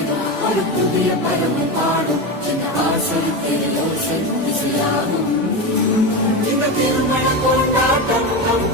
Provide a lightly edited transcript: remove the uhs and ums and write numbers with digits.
தேடும் ஒரு புதிய பறவை பாடும் இந்த வாசல் திரையோசை திசையாகும் இந்த திருமண கொண்டாட்டம் நம்